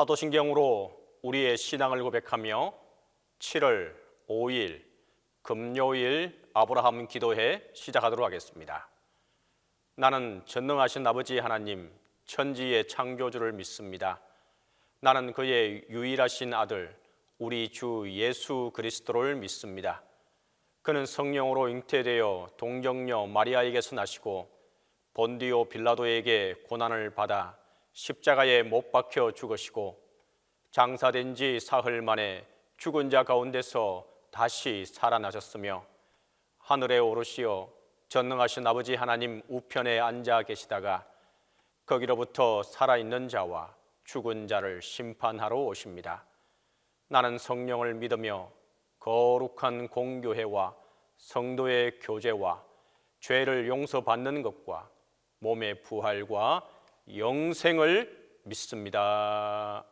사도신경으로 우리의 신앙을 고백하며 7월 5일 금요일 아브라함 기도회 시작하도록 하겠습니다. 나는 전능하신 아버지 하나님 천지의 창조주를 믿습니다. 나는 그의 유일하신 아들 우리 주 예수 그리스도를 믿습니다. 그는 성령으로 잉태되어 동정녀 마리아에게서 나시고 본디오 빌라도에게 고난을 받아 십자가에 못 박혀 죽으시고 장사된 지 사흘 만에 죽은 자 가운데서 다시 살아나셨으며 하늘에 오르시어 전능하신 아버지 하나님 우편에 앉아 계시다가 거기로부터 살아있는 자와 죽은 자를 심판하러 오십니다. 나는 성령을 믿으며 거룩한 공교회와 성도의 교제와 죄를 용서받는 것과 몸의 부활과 영생을 믿습니다.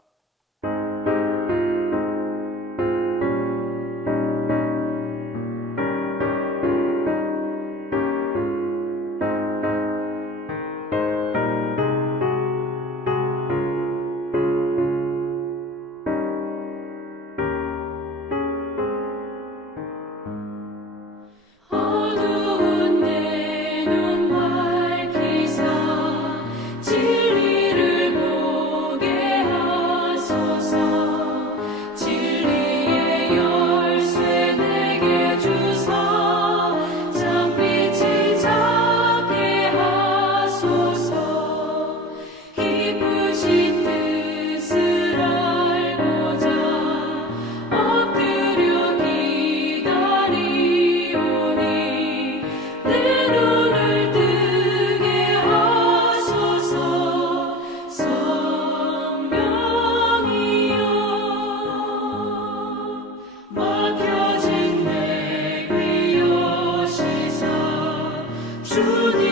오늘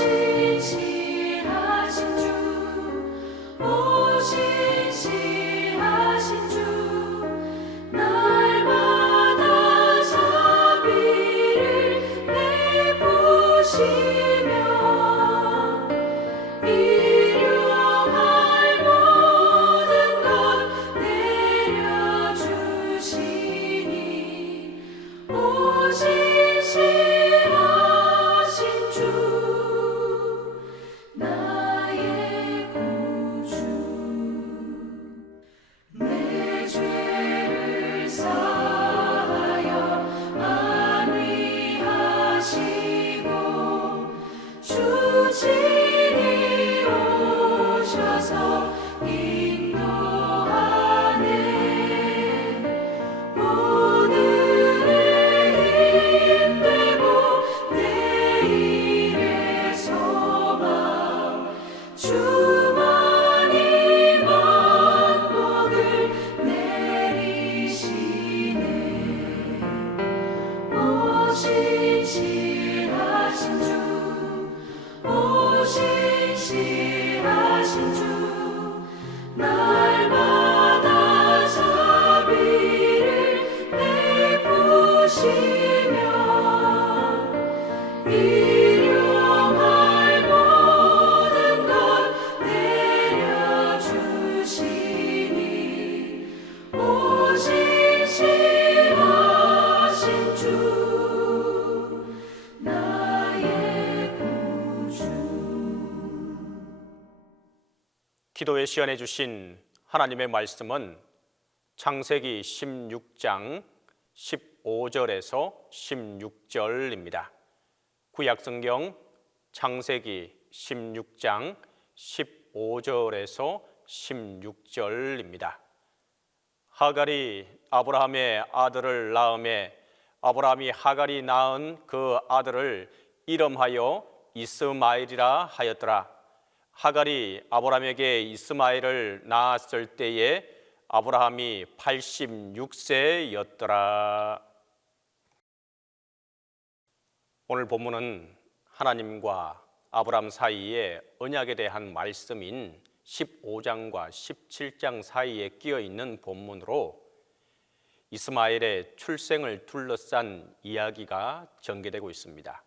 신실하신 주 신실하신 주 날마다 자비를 베푸시며 일용할 모든 것 내려주시니 신실하신 주 나의 구주 내 죄를 사하여 안위하시고 주 친히 오셔서 인도하네 오늘의 힘되고 내일의 소망 주만이 만복을 내리시네 신실하신 주 신실하신 주 날마다 자비를 베푸시며 일용할 모든 것 내려주시니 신실하신 주 나의 구주 기도에 시연해 주신 하나님의 말씀은 창세기 16장 15절에서 16절입니다. 구약성경 창세기 16장 15절에서 16절입니다. 하갈이 아브라함의 아들을 낳음에 아브라함이 하갈이 낳은 그 아들을 이름하여 이스마엘이라 하였더라. 하갈이 아브라함에게 이스마엘을 낳았을 때에 아브라함이 86세였더라. 오늘 본문은 하나님과 아브라함 사이의 언약에 대한 말씀인 15장과 17장 사이에 끼어 있는 본문으로 이스마엘의 출생을 둘러싼 이야기가 전개되고 있습니다.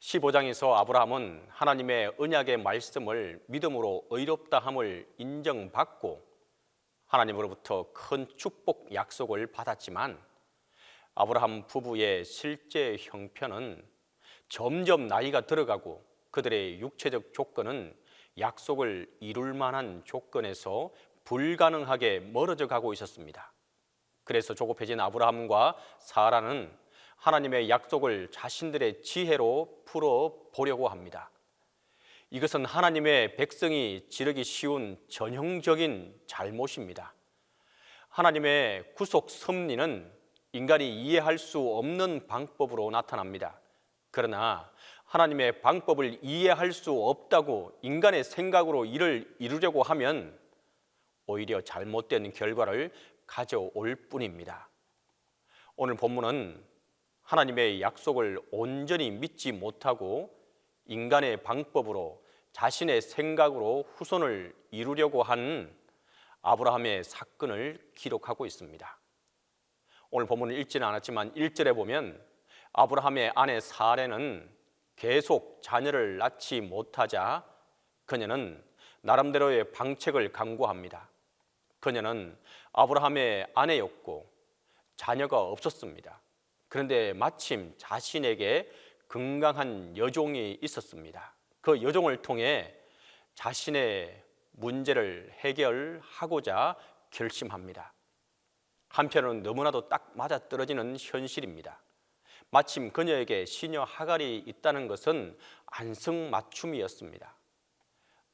15장에서 아브라함은 하나님의 언약의 말씀을 믿음으로 의롭다함을 인정받고 하나님으로부터 큰 축복 약속을 받았지만 아브라함 부부의 실제 형편은 점점 나이가 들어가고 그들의 육체적 조건은 약속을 이룰 만한 조건에서 불가능하게 멀어져 가고 있었습니다. 그래서 조급해진 아브라함과 사라는 하나님의 약속을 자신들의 지혜로 풀어보려고 합니다. 이것은 하나님의 백성이 지르기 쉬운 전형적인 잘못입니다. 하나님의 구속 섭리는 인간이 이해할 수 없는 방법으로 나타납니다. 그러나 하나님의 방법을 이해할 수 없다고 인간의 생각으로 이를 이루려고 하면 오히려 잘못된 결과를 가져올 뿐입니다. 오늘 본문은 하나님의 약속을 온전히 믿지 못하고 인간의 방법으로 자신의 생각으로 후손을 이루려고 한 아브라함의 사건을 기록하고 있습니다. 오늘 본문을 읽지는 않았지만 1절에 보면 아브라함의 아내 사레는 계속 자녀를 낳지 못하자 그녀는 나름대로의 방책을 강구합니다. 그녀는 아브라함의 아내였고 자녀가 없었습니다. 그런데 마침 자신에게 건강한 여종이 있었습니다. 그 여종을 통해 자신의 문제를 해결하고자 결심합니다. 한편으로는 너무나도 딱 맞아떨어지는 현실입니다. 마침 그녀에게 시녀 하갈이 있다는 것은 안성맞춤이었습니다.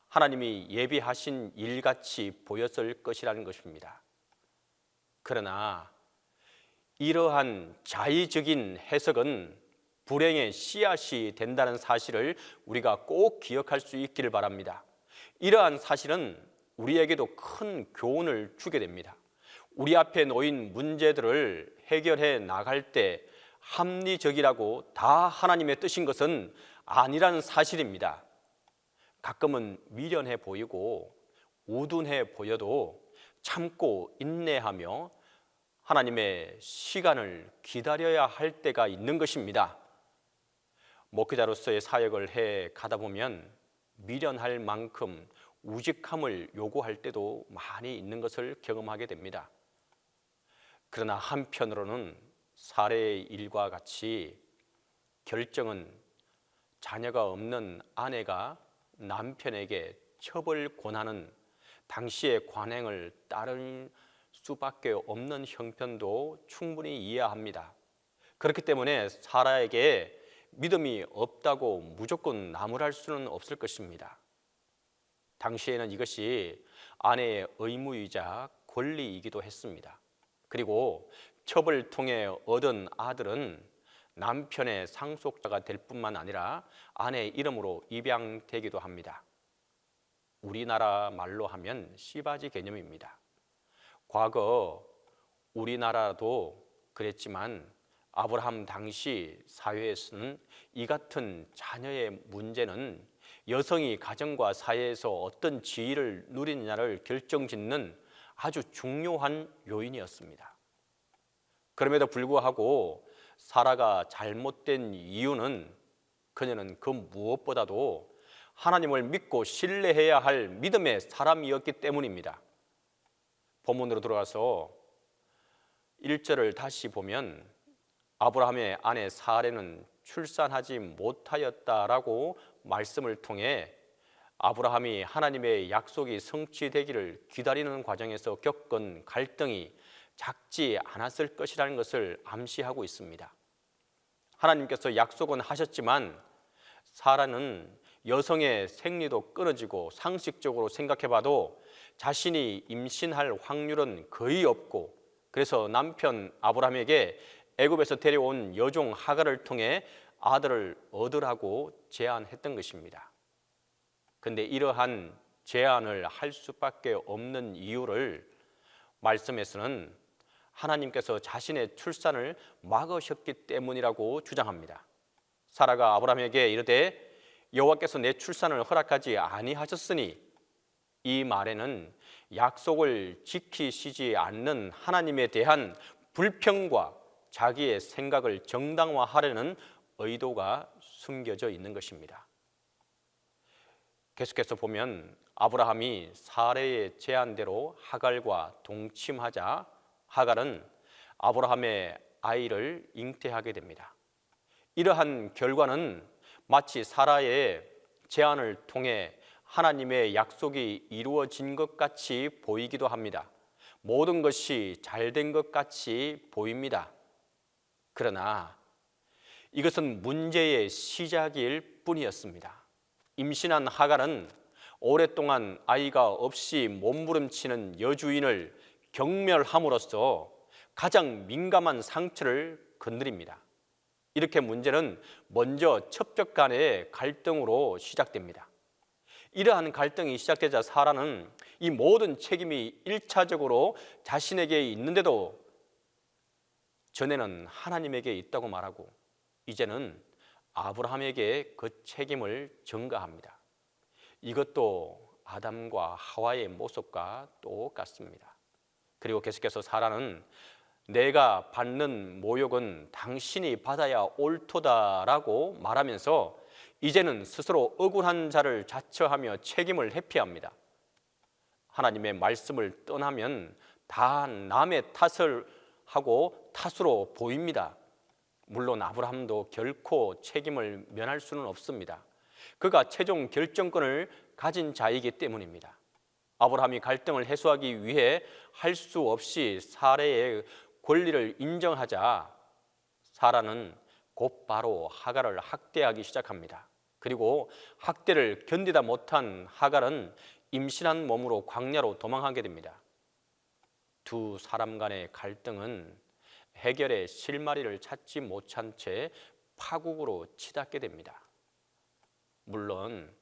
하나님이 예비하신 일같이 보였을 것이라는 것입니다. 그러나 이러한 자의적인 해석은 불행의 씨앗이 된다는 사실을 우리가 꼭 기억할 수 있기를 바랍니다. 이러한 사실은 우리에게도 큰 교훈을 주게 됩니다. 우리 앞에 놓인 문제들을 해결해 나갈 때 합리적이라고 다 하나님의 뜻인 것은 아니라는 사실입니다. 가끔은 미련해 보이고 우둔해 보여도 참고 인내하며 하나님의 시간을 기다려야 할 때가 있는 것입니다. 목회자로서의 사역을 해 가다 보면 미련할 만큼 우직함을 요구할 때도 많이 있는 것을 경험하게 됩니다. 그러나 한편으로는 사례의 일과 같이 결정은 자녀가 없는 아내가 남편에게 처벌 권하는 당시의 관행을 따를 수밖에 없는 형편도 충분히 이해합니다. 그렇기 때문에 사라에게 믿음이 없다고 무조건 나무랄 수는 없을 것입니다. 당시에는 이것이 아내의 의무이자 권리이기도 했습니다. 그리고 첩을 통해 얻은 아들은 남편의 상속자가 될 뿐만 아니라 아내의 이름으로 입양되기도 합니다. 우리나라 말로 하면 씨바지 개념입니다. 과거 우리나라도 그랬지만 아브라함 당시 사회에서는 이 같은 자녀의 문제는 여성이 가정과 사회에서 어떤 지위를 누리느냐를 결정짓는 아주 중요한 요인이었습니다. 그럼에도 불구하고 사라가 잘못된 이유는 그녀는 그 무엇보다도 하나님을 믿고 신뢰해야 할 믿음의 사람이었기 때문입니다. 본문으로 들어가서 1절을 다시 보면 아브라함의 아내 사레는 출산하지 못하였다라고 말씀을 통해 아브라함이 하나님의 약속이 성취되기를 기다리는 과정에서 겪은 갈등이 작지 않았을 것이라는 것을 암시하고 있습니다. 하나님께서 약속은 하셨지만 사라는 여성의 생리도 끊어지고 상식적으로 생각해봐도 자신이 임신할 확률은 거의 없고, 그래서 남편 아브라함에게 애굽에서 데려온 여종 하갈을 통해 아들을 얻으라고 제안했던 것입니다. 그런데 이러한 제안을 할 수밖에 없는 이유를 말씀에서는 하나님께서 자신의 출산을 막으셨기 때문이라고 주장합니다. 사라가 아브라함에게 이르되 여호와께서 내 출산을 허락하지 아니하셨으니, 이 말에는 약속을 지키시지 않는 하나님에 대한 불평과 자기의 생각을 정당화하려는 의도가 숨겨져 있는 것입니다. 계속해서 보면 아브라함이 사레의 제안대로 하갈과 동침하자 하갈은 아브라함의 아이를 잉태하게 됩니다. 이러한 결과는 마치 사라의 제안을 통해 하나님의 약속이 이루어진 것 같이 보이기도 합니다. 모든 것이 잘된 것 같이 보입니다. 그러나 이것은 문제의 시작일 뿐이었습니다. 임신한 하갈은 오랫동안 아이가 없이 몸부림치는 여주인을 경멸함으로써 가장 민감한 상처를 건드립니다. 이렇게 문제는 먼저 첩적 간의 갈등으로 시작됩니다. 이러한 갈등이 시작되자 사라는 이 모든 책임이 1차적으로 자신에게 있는데도 전에는 하나님에게 있다고 말하고 이제는 아브라함에게 그 책임을 전가합니다. 이것도 아담과 하와의 모습과 똑같습니다. 그리고 계속해서 사라는 내가 받는 모욕은 당신이 받아야 옳도다라고 말하면서 이제는 스스로 억울한 자를 자처하며 책임을 회피합니다. 하나님의 말씀을 떠나면 다 남의 탓을 하고 탓으로 보입니다. 물론 아브라함도 결코 책임을 면할 수는 없습니다. 그가 최종 결정권을 가진 자이기 때문입니다. 아브라함이 갈등을 해소하기 위해 할 수 없이 사레의 권리를 인정하자 사라는 곧바로 하갈을 학대하기 시작합니다. 그리고 학대를 견디다 못한 하갈은 임신한 몸으로 광야로 도망하게 됩니다. 두 사람 간의 갈등은 해결의 실마리를 찾지 못한 채 파국으로 치닫게 됩니다. 물론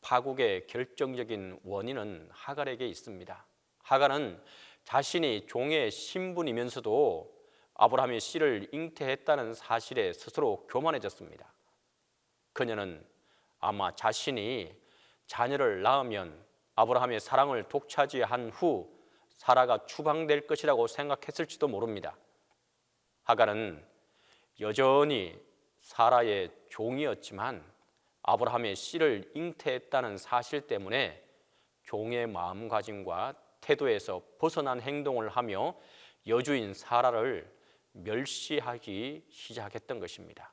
파국의 결정적인 원인은 하갈에게 있습니다. 하갈은 자신이 종의 신분이면서도 아브라함의 씨를 잉태했다는 사실에 스스로 교만해졌습니다. 그녀는 아마 자신이 자녀를 낳으면 아브라함의 사랑을 독차지한 후 사라가 추방될 것이라고 생각했을지도 모릅니다. 하갈은 여전히 사라의 종이었지만 아브라함의 씨를 잉태했다는 사실 때문에 종의 마음가짐과 태도에서 벗어난 행동을 하며 여주인 사라를 멸시하기 시작했던 것입니다.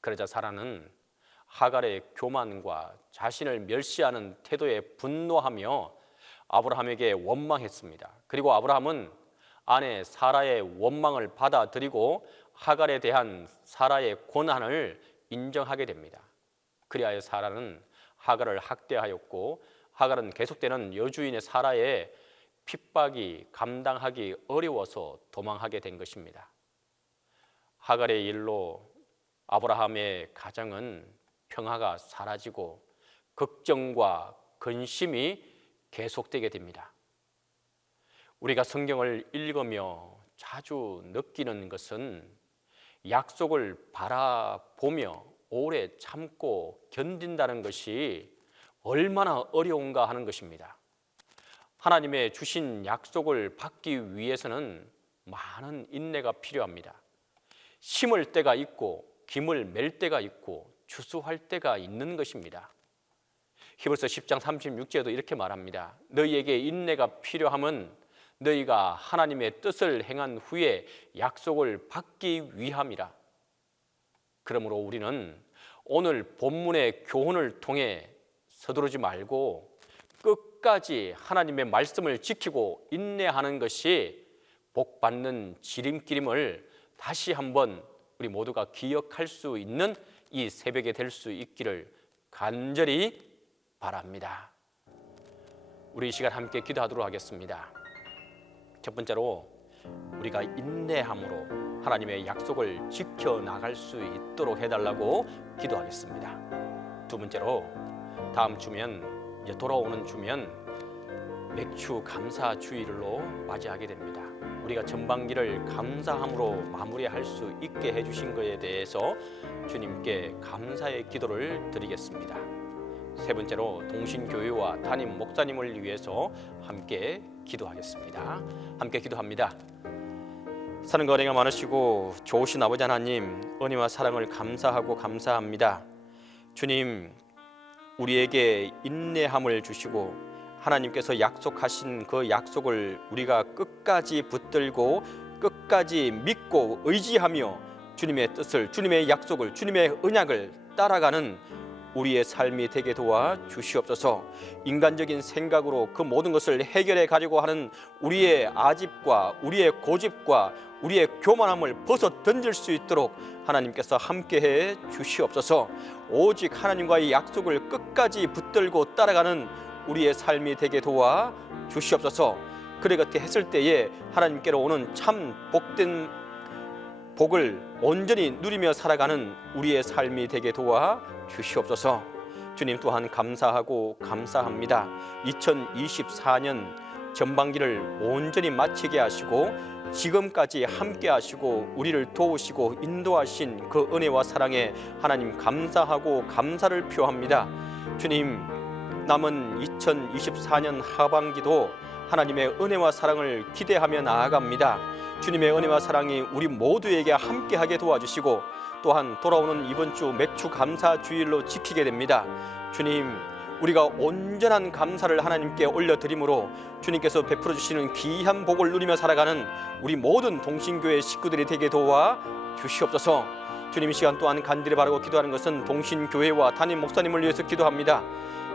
그러자 사라는 하갈의 교만과 자신을 멸시하는 태도에 분노하며 아브라함에게 원망했습니다. 그리고 아브라함은 아내 사라의 원망을 받아들이고 하갈에 대한 사라의 권한을 인정하게 됩니다. 그리하여 사라는 하갈을 학대하였고 하갈은 계속되는 여주인의 사라의 핍박이 감당하기 어려워서 도망하게 된 것입니다. 하갈의 일로 아브라함의 가정은 평화가 사라지고 걱정과 근심이 계속되게 됩니다. 우리가 성경을 읽으며 자주 느끼는 것은 약속을 바라보며 오래 참고 견딘다는 것이 얼마나 어려운가 하는 것입니다. 하나님의 주신 약속을 받기 위해서는 많은 인내가 필요합니다. 심을 때가 있고 김을 맬 때가 있고 추수할 때가 있는 것입니다. 히브리서 10장 36절에도 이렇게 말합니다. 너희에게 인내가 필요함은 너희가 하나님의 뜻을 행한 후에 약속을 받기 위함이라. 그러므로 우리는 오늘 본문의 교훈을 통해 서두르지 말고 끝까지 하나님의 말씀을 지키고 인내하는 것이 복받는 지름길임을 다시 한번 우리 모두가 기억할 수 있는 이 새벽에 될 수 있기를 간절히 바랍니다. 우리 이 시간 함께 기도하도록 하겠습니다. 첫 번째로 우리가 인내함으로 하나님의 약속을 지켜나갈 수 있도록 해달라고 기도하겠습니다. 두 번째로 다음 주면 이제 돌아오는 주면 맥주 감사 주일로 맞이하게 됩니다. 우리가 전반기를 감사함으로 마무리할 수 있게 해주신 것에 대해서 주님께 감사의 기도를 드리겠습니다. 세 번째로 동신교회와 담임 목사님을 위해서 함께 기도하겠습니다. 함께 기도합니다. 사랑과 은혜가 많으시고 좋으신 아버지 하나님, 은혜와 사랑을 감사하고 감사합니다. 주님, 우리에게 인내함을 주시고 하나님께서 약속하신 그 약속을 우리가 끝까지 붙들고 끝까지 믿고 의지하며 주님의 뜻을, 주님의 약속을, 주님의 언약을 따라가는 우리의 삶이 되게 도와 주시옵소서. 인간적인 생각으로 그 모든 것을 해결해 가려고 하는 우리의 아집과 우리의 고집과 우리의 교만함을 벗어 던질 수 있도록 하나님께서 함께해 주시옵소서. 오직 하나님과의 약속을 끝까지 붙들고 따라가는 우리의 삶이 되게 도와 주시옵소서. 그렇게 했을 때에 하나님께로 오는 참 복된 복을 온전히 누리며 살아가는 우리의 삶이 되게 도와 주시옵소서. 주님 또한 감사하고 감사합니다. 2024년 전반기를 온전히 마치게 하시고 지금까지 함께 하시고 우리를 도우시고 인도하신 그 은혜와 사랑에 하나님 감사하고 감사를 표합니다. 주님, 남은 2024년 하반기도 하나님의 은혜와 사랑을 기대하며 나아갑니다. 주님의 은혜와 사랑이 우리 모두에게 함께하게 도와주시고 또한 돌아오는 이번 주 맥주 감사 주일로 지키게 됩니다. 주님, 우리가 온전한 감사를 하나님께 올려드림으로 주님께서 베풀어 주시는 귀한 복을 누리며 살아가는 우리 모든 동신교회 식구들이 되게 도와 주시옵소서. 주님, 이 시간 또한 간절히 바라고 기도하는 것은 동신교회와 담임 목사님을 위해서 기도합니다.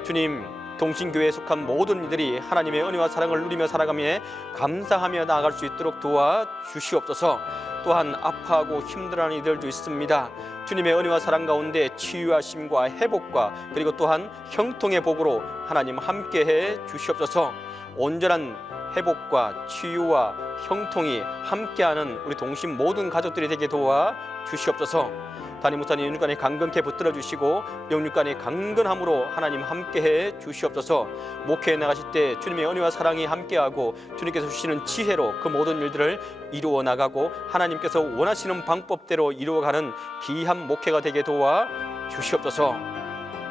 주님, 동신교회에 속한 모든 이들이 하나님의 은혜와 사랑을 누리며 살아가며 감사하며 나아갈 수 있도록 도와주시옵소서. 또한 아파하고 힘들어하는 이들도 있습니다. 주님의 은혜와 사랑 가운데 치유하심과 회복과 그리고 또한 형통의 복으로 하나님 함께해 주시옵소서. 온전한 회복과 치유와 형통이 함께하는 우리 동신 모든 가족들이 되게 도와주시옵소서. 담임 목사님 영육간에 강건케 붙들어 주시고 영육간에 강건함으로 하나님 함께해 주시옵소서. 목회에 나가실 때 주님의 은혜와 사랑이 함께하고 주님께서 주시는 지혜로 그 모든 일들을 이루어 나가고 하나님께서 원하시는 방법대로 이루어가는 귀한 목회가 되게 도와 주시옵소서.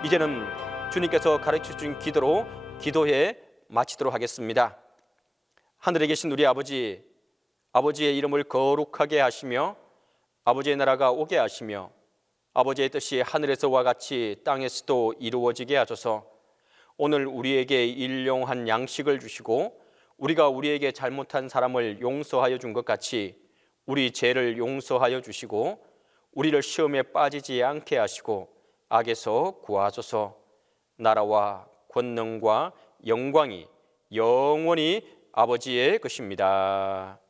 이제는 주님께서 가르쳐 주신 기도로 기도해 마치도록 하겠습니다. 하늘에 계신 우리 아버지, 아버지의 이름을 거룩하게 하시며 아버지의 나라가 오게 하시며 아버지의 뜻이 하늘에서와 같이 땅에서도 이루어지게 하소서. 오늘 우리에게 일용한 양식을 주시고 우리가 우리에게 잘못한 사람을 용서하여 준 것 같이 우리 죄를 용서하여 주시고 우리를 시험에 빠지지 않게 하시고 악에서 구하소서. 나라와 권능과 영광이 영원히 아버지의 것입니다.